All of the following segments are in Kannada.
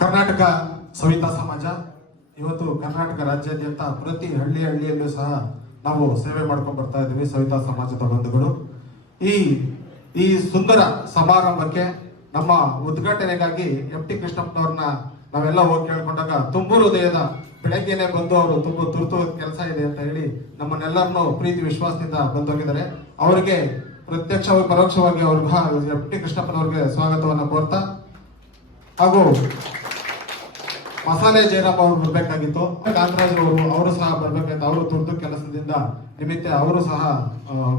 ಕರ್ನಾಟಕ ಸವಿತಾ ಸಮಾಜ ಇವತ್ತು ಕರ್ನಾಟಕ ರಾಜ್ಯಾದ್ಯಂತ ಪ್ರತಿ ಹಳ್ಳಿಯಲ್ಲೂ ಸಹ ನಾವು ಸೇವೆ ಮಾಡ್ಕೊಂಡು ಬರ್ತಾ ಇದ್ದೀವಿ. ಸವಿತಾ ಸಮಾಜದ ಬಂಧುಗಳು ಈ ಸುಂದರ ಸಮಾರಂಭಕ್ಕೆ ನಮ್ಮ ಉದ್ಘಾಟನೆಗಾಗಿ ಎಂ.ಟಿ. ಕೃಷ್ಣಪ್ಪನವ್ರನ್ನ ನಾವೆಲ್ಲ ಹೋಗಿ ಕೇಳ್ಕೊಂಡಾಗ ತುಂಬು ಹೃದಯದ ಬೆಳಗ್ಗೆನೆ ಬಂದು ಅವರು ತುಂಬ ತುರ್ತು ಕೆಲಸ ಇದೆ ಅಂತ ಹೇಳಿ ನಮ್ಮನ್ನೆಲ್ಲರನ್ನು ಪ್ರೀತಿ ವಿಶ್ವಾಸದಿಂದ ಬಂದೋಗಿದ್ದಾರೆ. ಅವರಿಗೆ ಪ್ರತ್ಯಕ್ಷವಾಗಿ ಪರೋಕ್ಷವಾಗಿ ಅವ್ರಿಗೆ ಎಂ.ಟಿ. ಕೃಷ್ಣಪ್ಪನವ್ರಿಗೆ ಸ್ವಾಗತವನ್ನ ಕೋರ್ತಾ, ಹಾಗೂ ಮಸಾಲೆ ಜಯರಾಮ್ ಅವರು ಬರ್ಬೇಕಾಗಿತ್ತು, ಕಾಂತರಾಜ್ ಅವರು ಸಹ ಬರ್ಬೇಕಾಗಿತ್ತು. ಅವರು ತುರ್ತು ಕೆಲಸದಿಂದ ನಿಮಿತ್ತ ಅವರು ಸಹ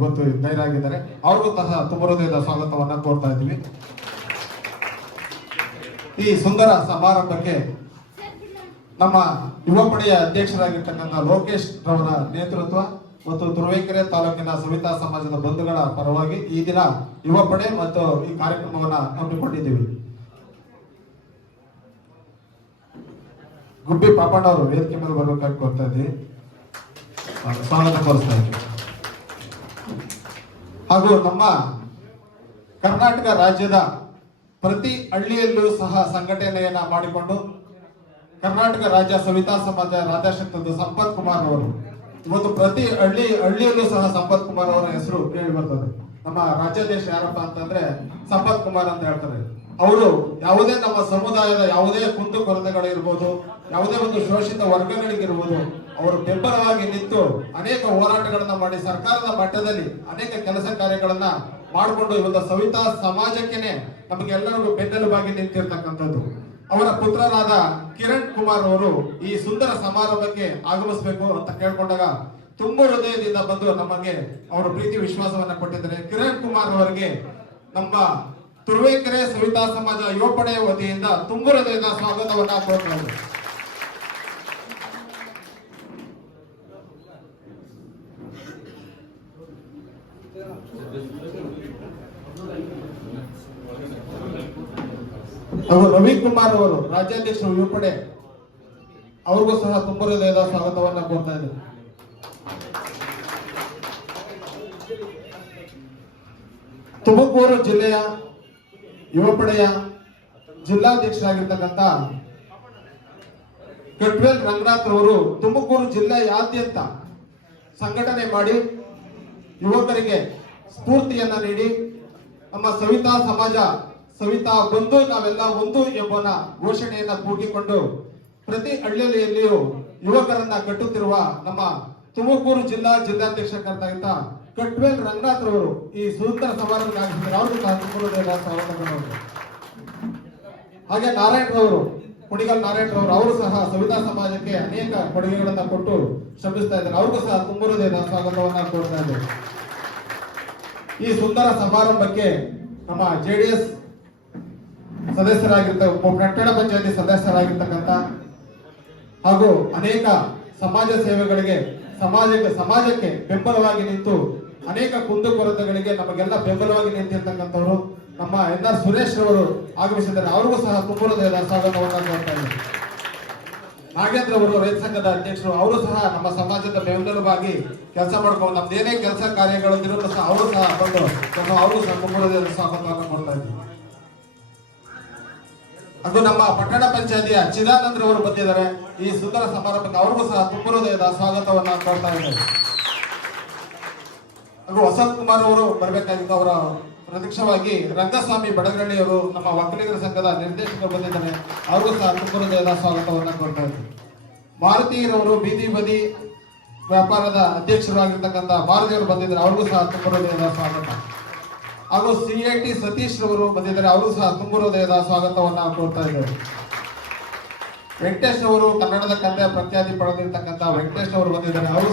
ಗೊತ್ತು ಗೈರಾಗಿದ್ದಾರೆ. ಅವ್ರಿಗೂ ಸಹ ತುಂಬ ಹೃದಯದ ಸ್ವಾಗತವನ್ನ ಕೋರ್ತಾ ಇದ್ದೀವಿ. ಈ ಸುಂದರ ಸಮಾರಂಭಕ್ಕೆ ನಮ್ಮ ಯುವ ಪಡೆಯ ಅಧ್ಯಕ್ಷರಾಗಿರ್ತಕ್ಕಂಥ ಲೋಕೇಶ್ ರವರ ನೇತೃತ್ವ ಮತ್ತು ತುರುವೇಕೆರೆ ತಾಲೂಕಿನ ಸವಿತಾ ಸಮಾಜದ ಬಂಧುಗಳ ಪರವಾಗಿ ಈ ದಿನ ಯುವ ಪಡೆ ಮತ್ತು ಈ ಕಾರ್ಯಕ್ರಮವನ್ನ ಹಮ್ಮಿಕೊಂಡಿದ್ದೀವಿ. ಗುಬ್ಬಿ ಪಾಪಣ್ಣ ಅವರು ವೇದಿಕೆ ಮೇಲೆ ಬರ್ಬೇಕಾಗಿ ಕೋರ್ತಾ ಇದ್ದೀವಿ, ಸ್ವಾಗತ ಕೋರಿಸ್ತಾ ಇದ್ದೀವಿ. ಹಾಗೂ ನಮ್ಮ ಕರ್ನಾಟಕ ರಾಜ್ಯದ ಪ್ರತಿ ಹಳ್ಳಿಯಲ್ಲೂ ಸಹ ಸಂಘಟನೆಯನ್ನ ಮಾಡಿಕೊಂಡು ಕರ್ನಾಟಕ ರಾಜ್ಯ ಸವಿತಾ ಸಮಾಜ ರಾಜ್ಯಾಧ್ಯಕ್ಷ ಸಂಪತ್ ಕುಮಾರ್ ಅವರು ಇವತ್ತು ಪ್ರತಿ ಹಳ್ಳಿಯಲ್ಲೂ ಸಹ ಸಂಪತ್ ಕುಮಾರ್ ಅವರ ಹೆಸರು ಕೇಳಿ ಬರ್ತದೆ. ನಮ್ಮ ರಾಜ್ಯಾಧ್ಯಕ್ಷ ಯಾರಪ್ಪ ಅಂತಂದ್ರೆ ಸಂಪತ್ ಕುಮಾರ್ ಅಂತ ಹೇಳ್ತಾರೆ. ಅವರು ಯಾವುದೇ ನಮ್ಮ ಸಮುದಾಯದ ಯಾವುದೇ ಕುಂದು ಕೊರತೆಗಳಿರ್ಬೋದು, ಯಾವುದೇ ಒಂದು ಶೋಷಿತ ವರ್ಗಗಳಿಗಿರ್ಬೋದು, ಅವರು ಬೆಂಬಲವಾಗಿ ನಿಂತು ಅನೇಕ ಹೋರಾಟಗಳನ್ನ ಮಾಡಿ ಸರ್ಕಾರದ ಮಟ್ಟದಲ್ಲಿ ಅನೇಕ ಕೆಲಸ ಕಾರ್ಯಗಳನ್ನ ಮಾಡಿಕೊಂಡು ಇವತ್ತು ಸವಿತಾ ಸಮಾಜಕ್ಕೆನೆ ನಮಗೆಲ್ಲರಿಗೂ ಬೆನ್ನೆಲುಬಾಗಿ ನಿಂತಿರ್ತಕ್ಕಂಥದ್ದು. ಅವರ ಪುತ್ರರಾದ ಕಿರಣ್ ಕುಮಾರ್ ಅವರು ಈ ಸುಂದರ ಸಮಾರಂಭಕ್ಕೆ ಆಗಮಿಸಬೇಕು ಅಂತ ಕೇಳ್ಕೊಂಡಾಗ ತುಂಬ ಹೃದಯದಿಂದ ಬಂದು ನಮಗೆ ಅವರು ಪ್ರೀತಿ ವಿಶ್ವಾಸವನ್ನ ಕೊಟ್ಟಿದ್ದಾರೆ. ಕಿರಣ್ ಕುಮಾರ್ ಅವರಿಗೆ ನಮ್ಮ ತುರುವೇಕೆರೆ ಸವಿತಾ ಸಮಾಜ ಯುವ ಪಡೆಯ ವತಿಯಿಂದ ತುಂಬ ಹೃದಯದ ಸ್ವಾಗತವನ್ನ ಕೋರ್ತಾರೆ. ಅವರು ರವಿಕುಮಾರ್ ಅವರು ರಾಜ್ಯಾಧ್ಯಕ್ಷರು ಯುವ ಪಡೆ, ಅವ್ರಿಗೂ ಸಹ ತುಂಬ ಹೃದಯದ ಸ್ವಾಗತವನ್ನ ಕೋರ್ತಾ ಇದ್ದಾರೆ. ತುಮಕೂರು ಜಿಲ್ಲೆಯ ಯುವ ಪಡೆಯ ಜಿಲ್ಲಾಧ್ಯಕ್ಷರಾಗಿರ್ತಕ್ಕಂಥ ಕಟ್ವೇಲ್ ರಂಗನಾಥ್ ಅವರು ತುಮಕೂರು ಜಿಲ್ಲೆಯಾದ್ಯಂತ ಸಂಘಟನೆ ಮಾಡಿ ಯುವಕರಿಗೆ ಸ್ಫೂರ್ತಿಯನ್ನ ನೀಡಿ ನಮ್ಮ ಸವಿತಾ ಸಮಾಜ ಸವಿತಾ ಬಂಧು ನಾವೆಲ್ಲ ಒಂದು ಎಂಬ ಘೋಷಣೆಯನ್ನ ಕೂಗಿಕೊಂಡು ಪ್ರತಿ ಹಳ್ಳಿಯಲ್ಲಿಯೂ ಯುವಕರನ್ನ ಕಟ್ಟುತ್ತಿರುವ ನಮ್ಮ ತುಮಕೂರು ಜಿಲ್ಲಾಧ್ಯಕ್ಷರಾಗಿದ್ದ ಕಟ್ವೇಲ್ ರಂಗನಾಥ್ ಅವರು ಈ ಸುಂದರ ಸಮಾರಂಭಕ್ಕೆ ಆಗಮಿಸಿದ್ದಾರೆ. ಅವ್ರಿಗೂ ಸಹ ಸ್ವಾಗತ. ಹಾಗೆ ನಾರಾಯಣ್ ರವರು, ಕುಣಿಗಲ್ ನಾರಾಯಣ್ ರವರು, ಅವರು ಸಹ ಸವಿತಾ ಸಮಾಜಕ್ಕೆ ಅನೇಕ ಕೊಡುಗೆಗಳನ್ನ ಕೊಟ್ಟು ಶ್ರಮಿಸ್ತಾ ಇದ್ದಾರೆ. ಅವ್ರಿಗೂ ಸಹ ತುಂಬ ಹೃದಯದ ಸ್ವಾಗತವನ್ನ ಕೋರ್ತಾ ಇದ್ದಾರೆ. ಈ ಸುಂದರ ಸಮಾರಂಭಕ್ಕೆ ನಮ್ಮ JDS ಪಟ್ಟಣ ಪಂಚಾಯತಿ ಸದಸ್ಯರಾಗಿರ್ತಕ್ಕಂಥ ಹಾಗೂ ಅನೇಕ ಸಮಾಜ ಸೇವೆಗಳಿಗೆ ಸಮಾಜಕ್ಕೆ ಬೆಂಬಲವಾಗಿ ನಿಂತು ಅನೇಕ ಕುಂದುಕೊರತೆಗಳಿಗೆ ನಮಗೆಲ್ಲ ಬೆಂಬಲವಾಗಿ ನಿಂತಿರ್ತಕ್ಕಂಥವರು ನಮ್ಮ NR ಸುರೇಶ್ ರವರು ಆಗಮಿಸಿದ್ದಾರೆ. ಅವ್ರಿಗೂ ಸಹ ತುಂಬ ಹೃದಯದ ಸ್ವಾಗತವನ್ನ ಕೋರ್ತಾ ಇದ್ದಾರೆ. ನಾಗೇಂದ್ರ ಅವರು ರೈತ ಸಂಘದ ಅಧ್ಯಕ್ಷರು, ಅವರು ಸಹ ನಮ್ಮ ಸಮಾಜದ ಬೆಂಬಲವಾಗಿ ಕೆಲಸ ಮಾಡ್ಕೊಂಡು ನಮ್ದೇನೇ ಕೆಲಸ ಕಾರ್ಯಗಳು ಸಹ ಅವರು ಸಹ ಬಂದು ಅವರು ಸಹ ತುಂಬ ಹೃದಯದ ಸ್ವಾಗತವನ್ನು ಕೊಡ್ತಾ ಇದ್ದೀವಿ. ಅದು ನಮ್ಮ ಪಟ್ಟಣ ಪಂಚಾಯತಿಯ ಚಿದಾನಂದ್ರ ಅವರು ಬಂದಿದ್ದಾರೆ. ಈ ಸುಂದರ ಸಮಾರಂಭಕ್ಕೆ ಅವ್ರಿಗೂ ಸಹ ತುಂಬ ಹೃದಯದ ಸ್ವಾಗತವನ್ನ ಕೋರ್ತಾ ಇದ್ದಾರೆ. ಹಾಗೂ ವಸಂತ್ ಕುಮಾರ್ ಅವರು ಬರಬೇಕಾಗಿತ್ತು. ಅವರ ಪ್ರತ್ಯಕ್ಷವಾಗಿ ರಂಗಸ್ವಾಮಿ ಬಡಗಳ್ಳಿ ಅವರು ನಮ್ಮ ಒಕ್ಕಲಿಗರ ಸಂಘದ ನಿರ್ದೇಶಕರು ಬಂದಿದ್ದಾರೆ. ಅವ್ರಿಗೂ ಸಹ ತುಂಬ ಹೃದಯದ ಸ್ವಾಗತವನ್ನ ಕೋರ್ತಾ ಇದ್ದಾರೆ. ಮಾರುತಿರವರು ಬೀದಿ ಬದಿ ವ್ಯಾಪಾರದ ಅಧ್ಯಕ್ಷರಾಗಿರ್ತಕ್ಕಂಥ ಮಾರುತಿಯವರು ಬಂದಿದ್ದಾರೆ. ಅವ್ರಿಗೂ ಸಹ ತುಂಬ ಹೃದಯದ ಸ್ವಾಗತ. ಹಾಗೂ CIT ಸತೀಶ್ ರವರು ಬಂದಿದ್ದಾರೆ. ಅವರು ಸಹ ತುಂಬ ಹೃದಯದ ಸ್ವಾಗತವನ್ನ ಕೋರ್ತಾ ಇದ್ದಾರೆ. ವೆಂಕಟೇಶ್ ಅವರು ಕನ್ನಡದ ಕಂದೆ ಪ್ರಖ್ಯಾತಿ ಪಡೆದಿರ್ತಕ್ಕಂಥ ವೆಂಕಟೇಶ್ ಅವರು ಬಂದಿದ್ದಾರೆ. ಅವರು